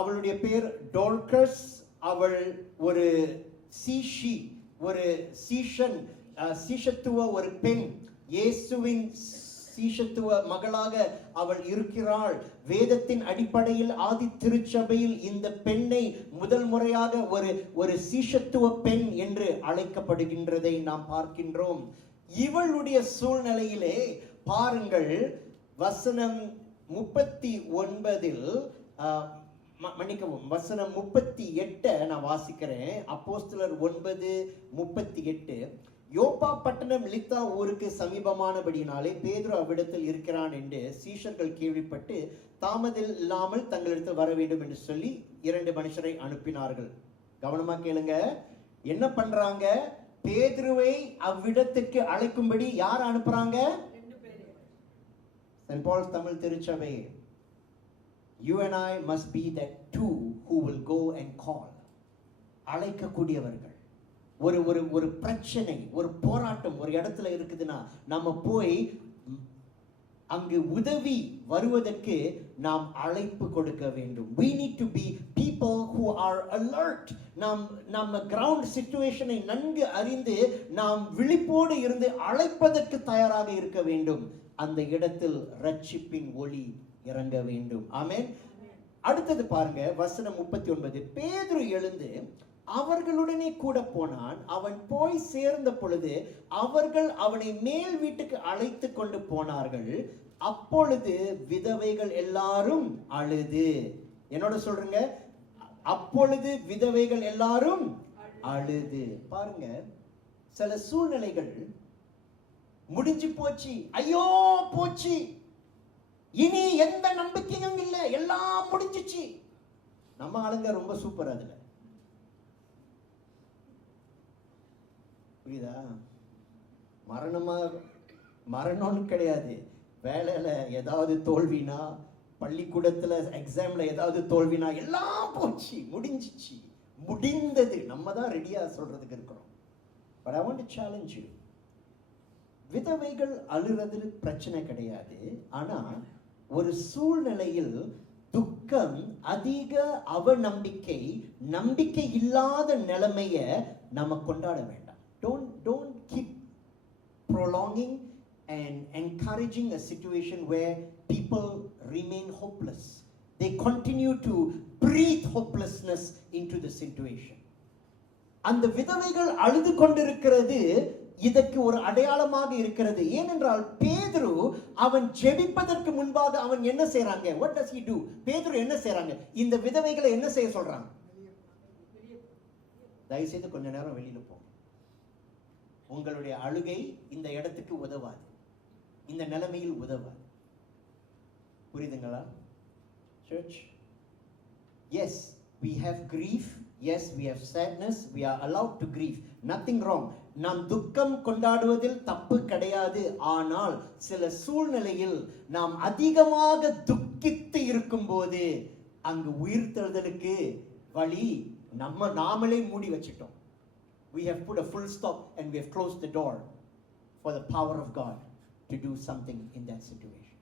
அவளுடைய பேர் டோர்கஸ். அவள் ஒரு சீஷி, ஒரு சீஷத்துவ ஒரு பெண். இயேசுவின் சீஷத்துவ மகளாக அவள் இருக்கிறாள். வேதத்தின் அடிப்படையில் ஆதி திருச்சபையில் இந்த பெண்ணை முதல் முறையாக ஒரு சீஷத்துவ பெண் என்று அழைக்கப்படுகின்றதை நாம் பார்க்கின்றோம். இவளுடைய சூழ்நிலையிலே பாருங்கள், வசனம் 39 மன்னிக்கவும், வசனம் 38 நான் வாசிக்கிறேன். அப்போஸ்தலர் 9:38. யோப்பா பட்டணம் லித்தா ஊருக்கு சமீபமானபடியினாலே பேதுரு அவ்விடத்தில் இருக்கிறான் என்று சீஷர்கள் கேள்விப்பட்டு தாமதில்லாமல் தங்களிடத்தில் வர வேண்டும் என்று சொல்லி 2 மனுஷரை அனுப்பினார்கள். கவனமா கேளுங்க, என்ன பண்றாங்க? பேதுருவை அவ்விடத்துக்கு அழைக்கும்படி யார் அனுப்புறாங்க? சென்ட் பால்ஸ் தமிழ் திருச்சபை. You and I must be that two who will go and call. அழைக்கக்கூடியவர்கள். ஒரு பிரச்சனை, ஒரு போராட்டம் ஒரு இடத்துல இருக்குதுன்னா நம்ம போய் அங்கு உதவி வருவதற்கு நாம் அழைப்பு கொடுக்க வேண்டும். We need to be people who are alert. நம்ம கிரவுண்ட் சிச்சுவேஷனை நன்கு அறிந்து நாம் விழிப்போடு இருந்து அழைப்பதற்கு தயாராக இருக்க வேண்டும். அந்த இடத்தில் ரட்சிப்பின் ஒளி இறங்க வேண்டும். ஆமென். அடுத்தது பாருங்க, வசனம் 39. பேதுரு எழுந்து அவர்களுடனே கூட போனான். அவன் போய் சேர்ந்த பொழுது அவர்கள் அவனை மேல் வீட்டுக்கு அழைத்து கொண்டு போனார்கள். அப்பொழுது விதவைகள் எல்லாரும் அழுது, என்னோட சொல்றீங்க, அப்பொழுது விதவைகள் எல்லாரும் அழுது. பாருங்க, சில சூழ்நிலைகள் முடிஞ்சு போச்சு, ஐயோ போச்சு, இனி எந்த நம்பிக்கையும் இல்லை, எல்லாம் முடிஞ்சிச்சு. நம்ம ஆளுங்க ரொம்ப சூப்பர். அதுல புரியுதா? மரணம்னு கிடையாது. வேலையில ஏதாவது தோல்வினா, பள்ளிக்கூடத்துல எக்ஸாம்ல ஏதாவது தோல்வினா, எல்லாம் போச்சு, முடிஞ்சிச்சு, முடிந்தது. நம்ம தான் ரெடியா சொல்றதுக்கு இருக்கிறோம். But I want to challenge you. விதவைகள் அழுறது பிரச்சனை கிடையாது. ஆனா ஒரு சூழ்நிலையில் துக்கம், அதிக அவநம்பிக்கை, நம்பிக்கை இல்லாத நிலைமைய நம்ம கொண்டாட வேண்டாம். Don't keep prolonging and encouraging a situation where people remain hopeless. They continue to breathe hopelessness into the situation. அந்த விதவைகள் அழுது கொண்டிருக்கிறது இதற்கு ஒரு அடையாளமாக இருக்கிறது. ஏனென்றால் பேதுரு அவன் ஜெபிப்பதற்கு முன்பாக அவன் என்ன செய்றாங்க? what does he do? பேதுரு என்ன செய்றாங்க? இந்த விதவைகளை என்ன செய்ய சொல்றாங்க? தயவு செய்து கொஞ்ச நேரம் வெளியில போங்க. உங்களுடைய அழுகை இந்த இடத்துக்கு உதவாது, இந்த நிலைமையில் உதவாது. புரியுதுங்களா search? Yes, we have grief. Yes, we have sadness. We are allowed to grieve. Nothing wrong. நாம் துக்கம் கொண்டாடுவதில் தப்பு கிடையாது. ஆனால் சில சூழ்நிலையில் நாம் அதிகமாக துக்கித்து இருக்கும்போது அங்கு உயிர்த்தெழுதலுக்கு வழி நாமளே மூடி வச்சிட்டோம். We have put a full stop and we have closed the door for the power of God to do something in that situation.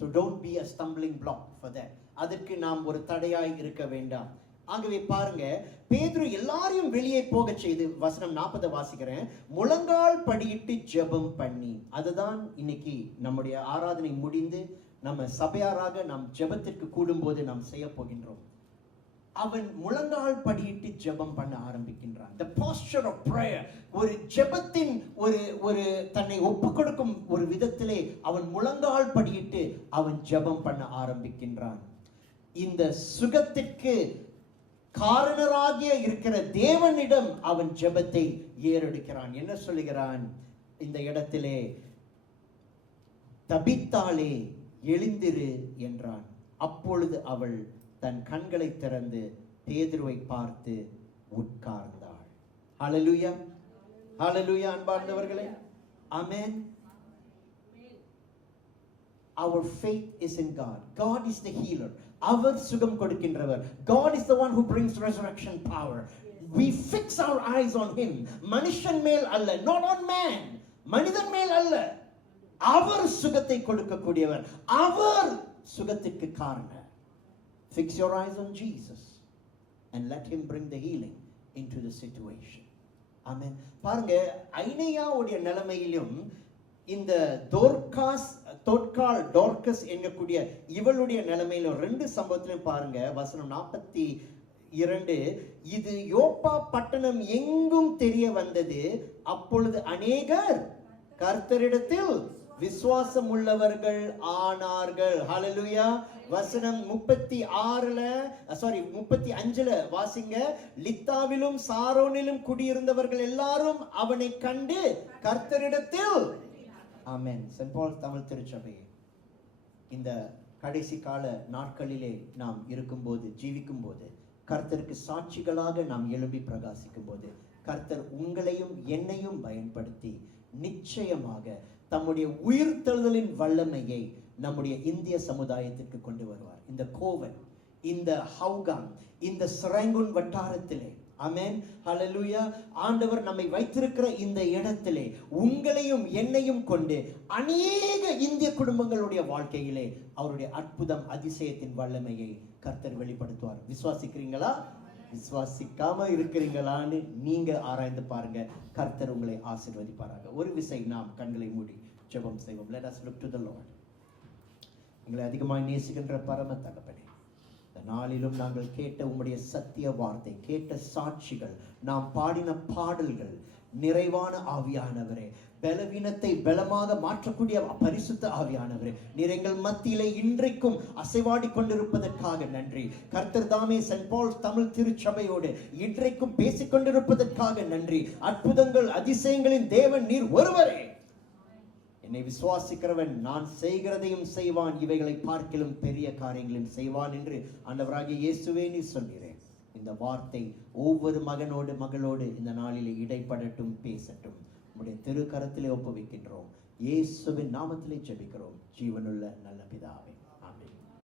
So don't be a stumbling block for that. அதற்கு நாம் ஒரு தடையாய் இருக்க வேண்டாம். ஆகவே பாருங்க, பேதுரு எல்லாரையும் வெளியே போக செய்து, வசனம் 40 வாசிக்கிறேன், முழங்கால் படியிட்டு ஜெபம் பண்ணி. அதுதான் இன்னைக்கு நம்முடைய ஆராதனை முடிந்து நம்ம சபையாராக நாம் ஜெபத்திற்கு கூடும்போது நாம் செய்ய போகின்றோம். அவன் முழங்கால் படியிட்டு ஜெபம் பண்ண ஆரம்பிக்கின்றான். The posture of prayer, ஒரு ஜெபத்தின் ஒரு தன்னை ஒப்பு கொடுக்கும் ஒரு விதத்திலே அவன் முழங்கால் படியிட்டு அவன் ஜெபம் பண்ண ஆரம்பிக்கின்றான். இந்த சுகத்திற்கு காரணராகிய இருக்கிற தேவனிடம் அவன் ஜெபத்தை ஏறெடுக்கிறான். என்ன சொல்லுகிறான் இந்த இடத்திலே? தபித்தாளே எழுந்திரு என்றான். அப்பொழுது அவள் தன் கண்களை திறந்து பேதுருவை பார்த்து உட்கார்ந்தாள். ஹல்லேலூயா, ஹல்லேலூயா அன்பார்ந்தவர்களே, ஆமென். Our faith is in God. God is the healer. அவர் சுகம் கொடுக்கின்றவர். God is the one who brings resurrection power. We fix our eyes on him. மனுஷன் மேல் அல்ல, not on man. மனிதன் மேல் அல்ல. அவர் சுகத்தை கொடுக்கக்கூடியவர், அவர் சுகத்திற்கு காரணர். Fix your eyes on Jesus and let him bring the healing into the situation. Amen. பாருங்க, ஐனேயாவுடைய நிலைமையிலும் இந்த டோர்காஸ் என்கக்கூடிய இவளுடைய நிலைமையில ரெண்டு சம்பவத்திலும் பாருங்க. வசனம் 42, இது யோப்பா பட்டணம் எங்கும் தெரிய வந்தது. அப்பொழுது அநேகர் கர்த்தரிடத்தில் விசுவாசம் உள்ளவர்கள் ஆனார்கள். ஹல்லேலூயா. வசனம் 35 வாசிங்க. லித்தாவிலும் சாரோனிலும் குடியிருந்தவர்கள் எல்லாரும் அவனை கண்டு கர்த்தரிடத்தில். ஆமென். சென்ட் பால் தமிழ் திருச்சபை, இந்த கடைசி கால நாட்களிலே நாம் இருக்கும்போது, ஜீவிக்கும் போது, கர்த்தருக்கு சாட்சிகளாக நாம் எழும்பி பிரகாசிக்கும் போது, கர்த்தர் உங்களையும் என்னையும் பயன்படுத்தி நிச்சயமாக தம்முடைய உயிர்த்தெழுதலின் வல்லமையை நம்முடைய இந்திய சமுதாயத்திற்கு கொண்டு வருவார். இந்த கோவன், இந்த ஹவுகான், இந்த சரங்குன் வட்டாரத்திலே, ஆமென், ஹல்லேலூயா, ஆண்டவர் நம்மை வைத்திருக்கிற இந்த இடத்திலே உங்களையும் என்னையும் கொண்டு அநேக இந்திய குடும்பங்களுடைய வாழ்க்கையிலே அவருடைய அற்புதம், அதிசயத்தின் வல்லமையை கர்த்தர் வெளிப்படுத்துவார். விசுவாசிக்கிறீங்களா? விசுவாசிக்காம இருக்கிறீங்களான்னு நீங்க ஆராய்ந்து பாருங்க. கர்த்தர் உங்களை ஆசீர்வதிப்பாராக. ஒரு விசை நாம் கண்களை மூடி ஜெபம் செய்வோம். Let us look to the Lord. எங்களை அதிகமாய் நேசிக்கின்ற பரம தகப்பனே, இந்த நாளிலும் நாங்கள் கேட்ட உம்முடைய சத்திய வார்த்தை, கேட்ட சாட்சிகள், நாம் பாடின பாடல்கள், நிறைவான ஆவியானவரே, பலவீனத்தை பலமாக மாற்றக்கூடிய பரிசுத்த ஆவியானவரே, நீர் எங்கள் மத்தியிலே இன்றைக்கும் அசைவாடி கொண்டிருப்பதற்காக நன்றி. கர்த்தர் தாமே சென்ட் பால் தமிழ் திருச்சபையோடு இன்றைக்கும் பேசிக் கொண்டிருப்பதற்காக நன்றி. அற்புதங்கள், அதிசயங்களின் தேவன் நீர் ஒருவரே. என்னை விசுவாசிக்கிறவன் நான் செய்கிறதையும் செய்வான், இவைகளை பார்க்கிலும் பெரிய காரியங்களையும் செய்வான் என்று ஆண்டவராகிய இயேசுவே நீர் சொல்கிறேன். இந்த வார்த்தை ஒவ்வொரு மகனோடு மகளோடு இந்த நாளிலே இடைப்படட்டும், பேசட்டும். உம்முடைய திருக்கரத்திலே ஒப்புவிக்கின்றோம். இயேசுவின் நாமத்திலே ஜெபிக்கிறோம், ஜீவனுள்ள நல்ல பிதாவே.